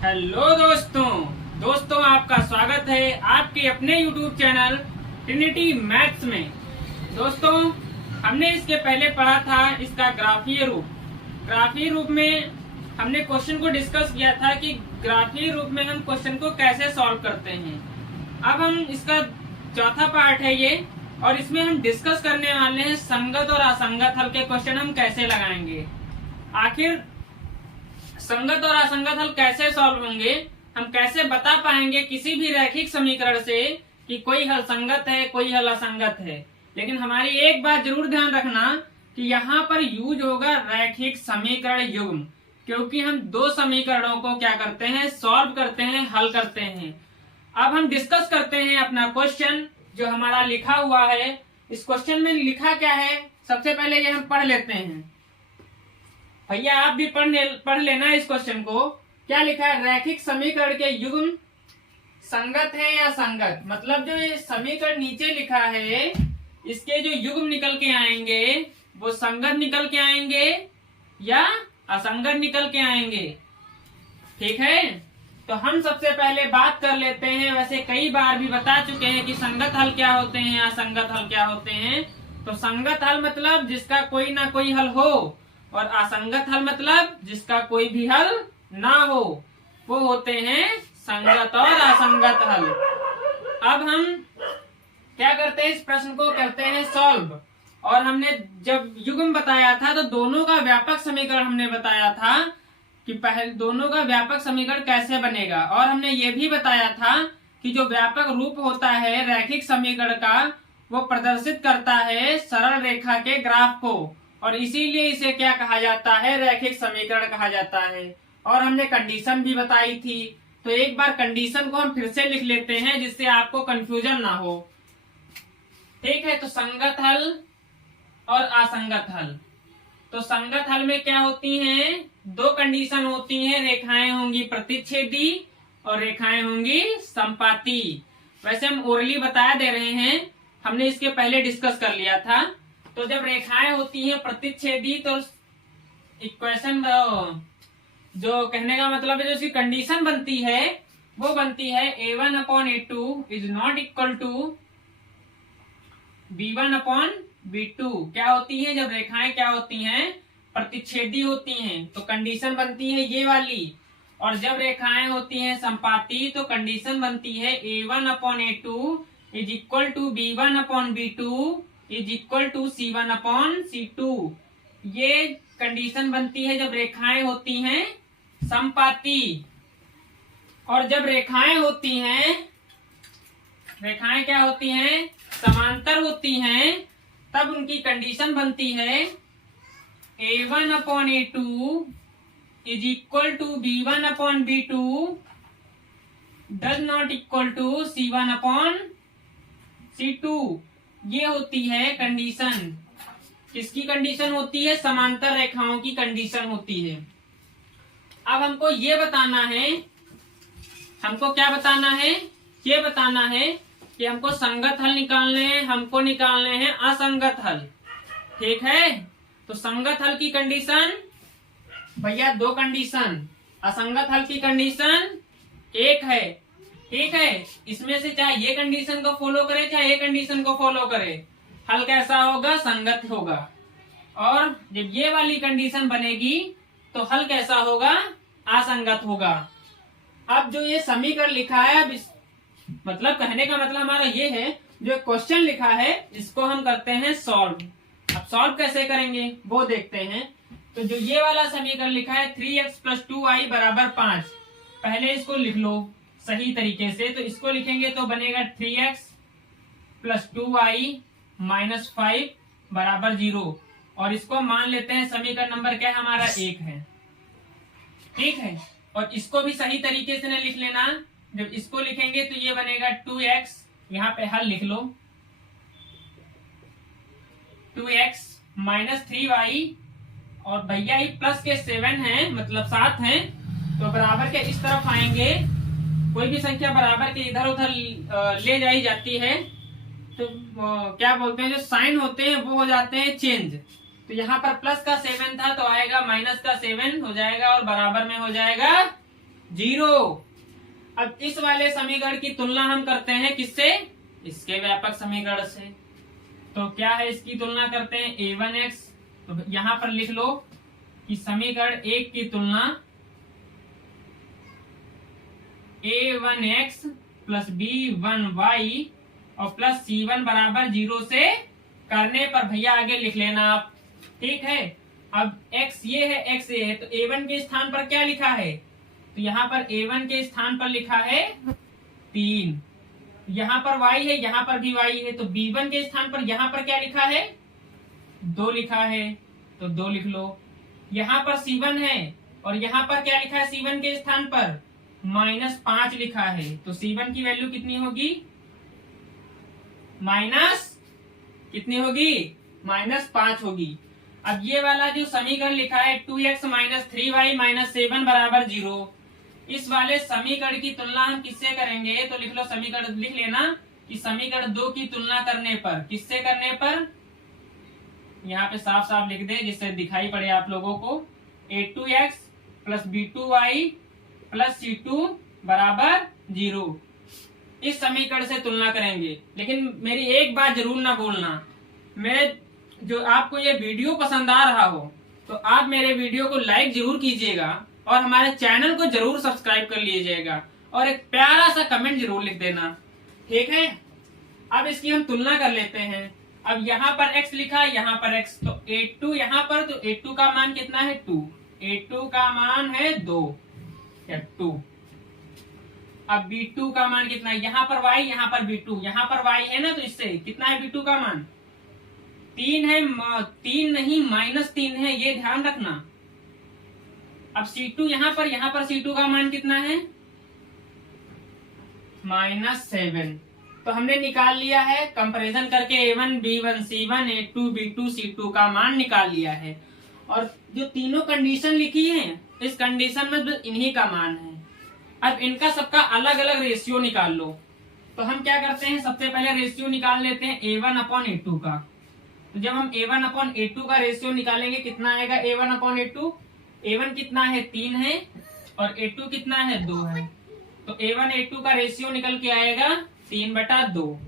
Hello दोस्तों आपका स्वागत है आपके अपने YouTube चैनल ट्रिनिटी मैथ्स में। दोस्तों, हमने इसके पहले पढ़ा था इसका ग्राफीय रूप में हमने क्वेश्चन को डिस्कस किया था कि ग्राफीय रूप में हम क्वेश्चन को कैसे सॉल्व करते हैं। अब हम इसका चौथा पार्ट है ये, और इसमें हम डिस्कस करने वाले हैं संगत और असंगत हल के क्वेश्चन हम कैसे लगाएंगे। आखिर संगत और असंगत हल कैसे सॉल्व होंगे, हम कैसे बता पाएंगे किसी भी रैखिक समीकरण से कि कोई हल संगत है कोई हल असंगत है। लेकिन हमारी एक बात जरूर ध्यान रखना कि यहाँ पर यूज होगा रैखिक समीकरण युग्म, क्योंकि हम दो समीकरणों को क्या करते हैं, सॉल्व करते हैं, हल करते हैं। अब हम डिस्कस करते हैं अपना क्वेश्चन जो हमारा लिखा हुआ है। इस क्वेश्चन में लिखा क्या है, सबसे पहले ये हम पढ़ लेते हैं। भैया आप भी पढ़ लेना इस क्वेश्चन को। क्या लिखा है, रैखिक समीकरण के युग्म संगत है या संगत, मतलब जो ये समीकरण नीचे लिखा है इसके जो युग्म निकल के आएंगे वो संगत निकल के आएंगे या असंगत निकल के आएंगे। ठीक है, तो हम सबसे पहले बात कर लेते हैं। वैसे कई बार भी बता चुके हैं कि संगत हल क्या होते हैं, असंगत हल क्या होते हैं। तो संगत हल मतलब जिसका कोई ना कोई हल हो, और असंगत हल मतलब जिसका कोई भी हल ना हो, वो होते हैं संगत और असंगत हल। अब हम क्या करते हैं, इस प्रश्न को करते हैं सॉल्व। और हमने जब युग्म बताया था तो दोनों का व्यापक समीकरण हमने बताया था कि पहले दोनों का व्यापक समीकरण कैसे बनेगा। और हमने ये भी बताया था कि जो व्यापक रूप होता है रैखिक समीकरण का, वो प्रदर्शित करता है सरल रेखा के ग्राफ को, और इसीलिए इसे क्या कहा जाता है, रैखिक समीकरण कहा जाता है। और हमने कंडीशन भी बताई थी, तो एक बार कंडीशन को हम फिर से लिख लेते हैं जिससे आपको कंफ्यूजन ना हो। ठीक है, तो संगत हल और असंगत हल। तो संगत हल में क्या होती हैं, दो कंडीशन होती हैं, रेखाएं होंगी प्रतिच्छेदी और रेखाएं होंगी संपाती। वैसे हम ओरली बताया दे रहे हैं, हमने इसके पहले डिस्कस कर लिया था। तो जब रेखाएं होती हैं प्रतिच्छेदी तो इक्वेशन जो कहने का मतलब है, जो इसकी कंडीशन बनती है वो बनती है a1/a2 is not equal to b1/b2। क्या होती है, जब रेखाएं क्या होती हैं, प्रतिच्छेदी होती हैं, तो कंडीशन बनती है ये वाली। और जब रेखाएं होती हैं संपाती तो कंडीशन बनती है a1/a2 is equal to b1/b2 is equal to c1/c2। ये कंडीशन बनती है जब रेखाएं होती हैं संपाती। और जब रेखाएं होती हैं, रेखाएं क्या होती हैं, समांतर होती हैं, तब उनकी कंडीशन बनती है a1/a2 is equal to b1/b2 does not equal to c1/c2। ये होती है कंडीशन। किसकी कंडीशन होती है, समांतर रेखाओं की कंडीशन होती है। अब हमको ये बताना है, हमको क्या बताना है, ये बताना है कि हमको संगत हल निकालने हैं, हमको निकालने हैं असंगत हल। ठीक है, तो संगत हल की कंडीशन भैया दो कंडीशन, असंगत हल की कंडीशन एक है। ठीक है, इसमें से चाहे ये कंडीशन को फॉलो करे चाहे ये कंडीशन को फॉलो करे, हल कैसा होगा, संगत होगा। और जब ये वाली कंडीशन बनेगी तो हल कैसा होगा, असंगत होगा। अब जो ये समीकरण लिखा है, अब मतलब कहने का मतलब हमारा ये है, जो क्वेश्चन लिखा है इसको हम करते हैं सॉल्व। अब सॉल्व कैसे करेंगे वो देखते हैं। तो जो ये वाला समीकरण लिखा है 3x + 2y = 5, पहले इसको लिख लो सही तरीके से। तो इसको लिखेंगे तो बनेगा 3x + 2y - 5 = 0। और इसको मान लेते हैं समीकरण नंबर क्या है हमारा, 1 है। ठीक है, और इसको भी सही तरीके से न लिख लेना। जब इसको लिखेंगे तो ये बनेगा 2x, यहाँ पे हल लिख लो, 2x - 3y, और भैया ही प्लस के 7 है मतलब 7 है, तो बराबर के इस तरफ आएंगे। कोई भी संख्या बराबर के इधर उधर ले जाई जाती है तो क्या बोलते हैं, जो साइन होते हैं वो हो जाते हैं चेंज। तो यहाँ पर प्लस का 7 था तो आएगा माइनस का 7 हो जाएगा, और बराबर में हो जाएगा 0। अब इस वाले समीकरण की तुलना हम करते हैं किससे? इसके व्यापक समीकरण से। तो क्या है, इसकी तुलना करते हैं a1x। तो यहां पर लिख लो कि समीकरण 1 की तुलना a1x प्लस b1y और प्लस c1 बराबर 0 से करने पर भैया आगे लिख लेना आप, ठीक है। अब x ये है, x ये है, तो a1 के स्थान पर क्या लिखा है? तो यहाँ पर a1 के स्थान पर लिखा है 3। यहाँ पर y है, यहाँ पर भी y है, तो b1 के स्थान पर यहाँ पर क्या लिखा है? 2 लिखा है, तो 2 लिख लो। यहाँ पर c1 है और यहाँ पर क्या लिखा है? c1 के स्थान पर -5 लिखा है, तो c1 की वैल्यू कितनी होगी? माइनस कितनी होगी? -5 होगी। अब ये वाला जो समीकरण लिखा है 2x - 3y - 7 बराबर 0, इस वाले समीकरण की तुलना हम किससे करेंगे? तो लिख लो, समीकरण लिख लेना कि समीकरण 2 की तुलना करने पर, किससे करने पर? यहाँ पे साफ साफ लिख दे जिससे दिखाई पड़े आप लोगों को। a2x plus b2y plus c2 बराबर 0, इस समीकरण से तुलना करेंगे। लेकिन मेरी एक बात जरूर ना भूलना, मेरे जो आपको ये वीडियो पसंद आ रहा हो तो आप मेरे वीडियो को लाइक जरूर कीजिएगा और हमारे चैनल को जरूर सब्सक्राइब कर लीजिएगा और एक प्यारा सा कमेंट जरूर लिख देना, ठीक है। अब इसकी हम तुलना कर लेते हैं। अब यहाँ पर x लिखा है, यहाँ पर x, तो a2 यहाँ पर, तो a2 का मान कितना है? 2। a2 का मान है 2 या 2। अब b2 का मान कितना है? यहाँ पर y, यहाँ पर b2, यहाँ पर y है ना, तो इससे कितना है b2 का मान? 3 है, 3 नहीं -3 है, ये ध्यान रखना। अब c2 यहाँ पर c2 का मान कितना है? -7। तो हमने निकाल लिया है कंपैरिजन करके a1 b1 c1 a2 b2 c2 का मान निकाल लिया है। और जो तीनों कंडीशन लिखी है, इस कंडीशन में इन्हीं का मान है। अब इनका सबका अलग अलग रेशियो निकाल लो। तो हम क्या करते हैं, सबसे पहले रेशियो निकाल लेते हैं a1/a2 का। तो जब हम a1/a2 का रेशियो निकालेंगे कितना आएगा? a1/a2, a1 कितना है? 3 है और a2 कितना है? 2 है। तो a1/a2 का रेशियो निकल के आएगा 3/2।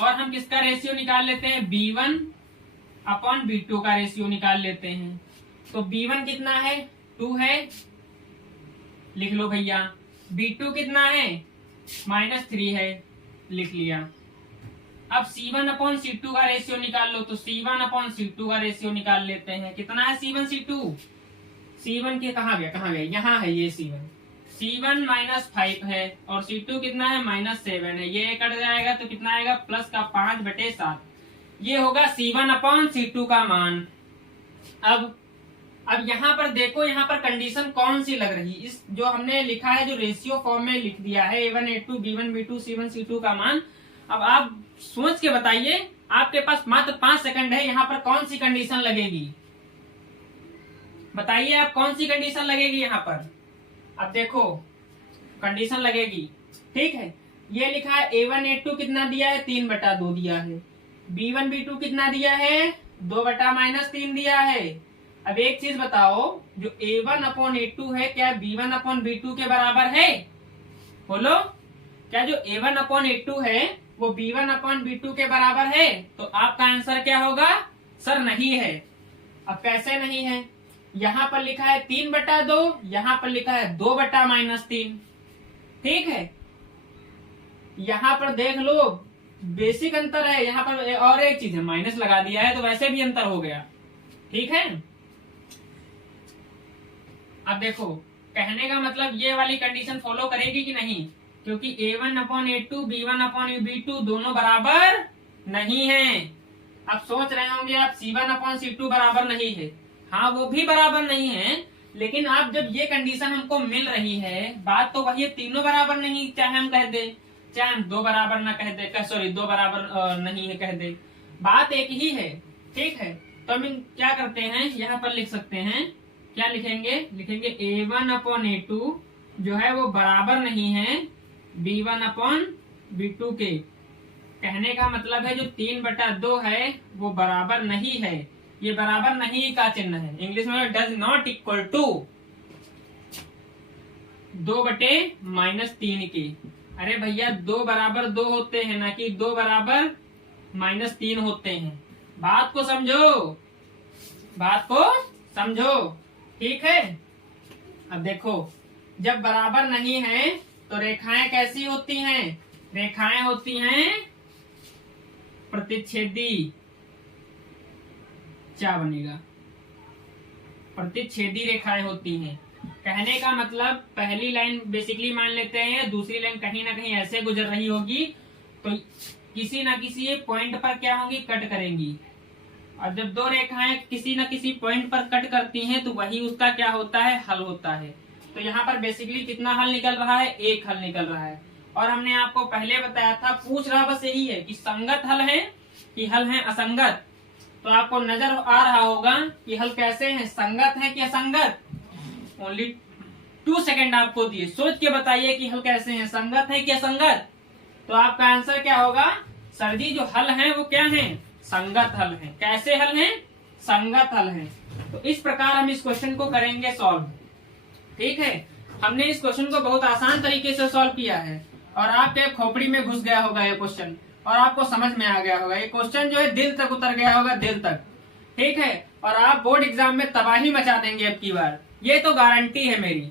और हम किसका रेशियो निकाल लेते हैं? b1/b2 का रेशियो निकाल लेते हैं। तो b1 कितना है? 2 है, लिख लो भैया। b2 कितना है? -3 है, लिख लिया। अब c1/c2 का रेशियो निकाल लो। तो c1/c2 का रेशियो निकाल लेते हैं। कितना है c1 c2? c1 के कहाँ गया? यहाँ है ये c1 -5 है और c2 कितना है? -7 है। ये कट जाएगा तो कितना आएगा? प्लस का 5/7। ये होगा c1/c2 का मान। अब यहाँ पर देखो, यहाँ पर कंडीशन कौन सी लग रही? इस जो हमने लिखा है, जो रेशियो फॉर्म में लिख दिया है a1 a2 b1 b2 c1 c2 का मान। अब आप सोच के बताइए, आपके पास मात्र 5 सेकंड है, यहाँ पर कौन सी कंडीशन लगेगी? बताइए आप, कौन सी कंडीशन लगेगी यहाँ पर? अब देखो कंडीशन लगेगी, ठीक है। ये लिखा है a1 a2 कितना दिया है? 3/2 दिया है। b1 b2 कितना दिया है? 2/-3 दिया है। अब एक चीज बताओ, जो a1/a2 है क्या b1/b2 के बराबर है? बोलो, क्या जो a1/a2 है वो b1/b2 के बराबर है? तो आपका आंसर क्या होगा? सर नहीं है। अब कैसे नहीं है? यहाँ पर लिखा है 3/2, यहाँ पर लिखा है 2/-3, ठीक है। यहाँ पर देख लो, बेसिक अंतर है। यहाँ पर और एक चीज है, माइनस लगा दिया है तो वैसे भी अंतर हो गया, ठीक है। अब देखो, कहने का मतलब ये वाली कंडीशन फॉलो करेगी कि नहीं? क्योंकि a1/a2 b1/b2 दोनों बराबर नहीं है। अब सोच रहे होंगे आप c1/c2 बराबर नहीं है। हाँ, वो भी बराबर नहीं है, लेकिन आप जब ये कंडीशन हमको मिल रही है, बात तो वही है, तीनों बराबर नहीं, चाहे हम कह दे, चाहे हम 2 बराबर ना कह दे, सॉरी 2 बराबर नहीं है कह दे, बात एक ही है, ठीक है। तो हम क्या करते हैं, यहाँ पर लिख सकते हैं, क्या लिखेंगे? लिखेंगे a1/a2 जो है वो बराबर नहीं है b1/b2 के। कहने का मतलब है जो 3/2 है वो बराबर नहीं है। ये बराबर नहीं का चिन्ह है, इंग्लिश में डज नॉट इक्वल टू। 2/-3 के। अरे भैया 2 बराबर 2 होते हैं, ना कि 2 बराबर -3 होते हैं। बात को समझो, बात को समझो, ठीक है। अब देखो, जब बराबर नहीं है तो रेखाएं कैसी होती हैं? रेखाएं होती हैं प्रतिच्छेदी। क्या बनेगा? प्रतिच्छेदी रेखाएं होती हैं। कहने का मतलब पहली लाइन बेसिकली मान लेते हैं, दूसरी लाइन कहीं ना कहीं ऐसे गुजर रही होगी, तो किसी ना किसी पॉइंट पर क्या होंगी? कट करेंगी। और जब दो रेखाएं किसी न किसी पॉइंट पर कट करती हैं तो वही उसका क्या होता है? हल होता है। तो यहाँ पर बेसिकली कितना हल निकल रहा है? एक हल निकल रहा है। और हमने आपको पहले बताया था, पूछ रहा बस यही है कि संगत हल है कि हल है असंगत। तो आपको नजर आ रहा होगा कि हल कैसे है, संगत है कि असंगत। ओनली 2 सेकेंड आपको दिए, सोच के बताइए कि हल कैसे है, संगत है कि असंगत। तो आपका आंसर क्या होगा? सर जी जो हल है वो क्या है? संगत हल है। कैसे हल है? संगत हल है। तो इस प्रकार हम इस क्वेश्चन को करेंगे सॉल्व, ठीक है। हमने इस क्वेश्चन को बहुत आसान तरीके से सॉल्व किया है और आपके खोपड़ी में घुस गया होगा ये क्वेश्चन और आपको समझ में आ गया होगा। ये क्वेश्चन जो है दिल तक उतर गया होगा, दिल तक, ठीक है। और आप बोर्ड एग्जाम में तबाही मचा देंगे अब की बार, ये तो गारंटी है मेरी।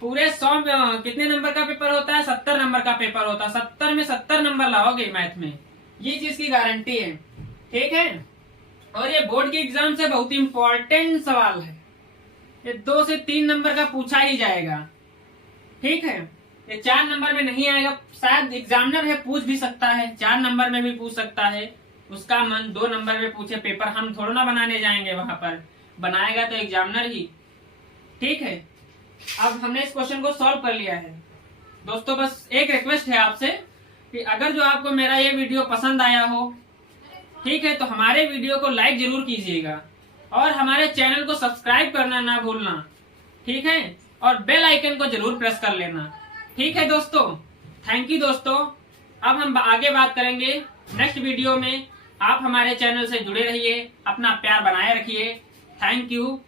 पूरे 100 कितने नंबर का पेपर होता है? 70 नंबर का पेपर होता है। 70 में 70 नंबर लाओगे मैथ में, ये चीज की गारंटी है, ठीक है। और ये बोर्ड के एग्जाम से बहुत इंपॉर्टेंट सवाल है, ये 2 से 3 नंबर का पूछा ही जाएगा, ठीक है। ये 4 नंबर में नहीं आएगा, शायद एग्जामिनर है पूछ भी सकता है, 4 नंबर में भी पूछ सकता है, उसका मन 2 नंबर में पूछे पेपर, हम थोड़ा ना बनाने जाएंगे वहां पर, बनाएगा तो एग्जामिनर ही, ठीक है। अब हमने इस क्वेश्चन को सॉल्व कर लिया है दोस्तों। बस एक रिक्वेस्ट है आपसे कि अगर जो आपको मेरा ये वीडियो पसंद आया हो, ठीक है, तो हमारे वीडियो को लाइक जरूर कीजिएगा और हमारे चैनल को सब्सक्राइब करना ना भूलना, ठीक है। और बेल आइकन को जरूर प्रेस कर लेना, ठीक है दोस्तों। थैंक यू दोस्तों। अब हम आगे बात करेंगे नेक्स्ट वीडियो में। आप हमारे चैनल से जुड़े रहिए, अपना प्यार बनाए रखिए। Thank you.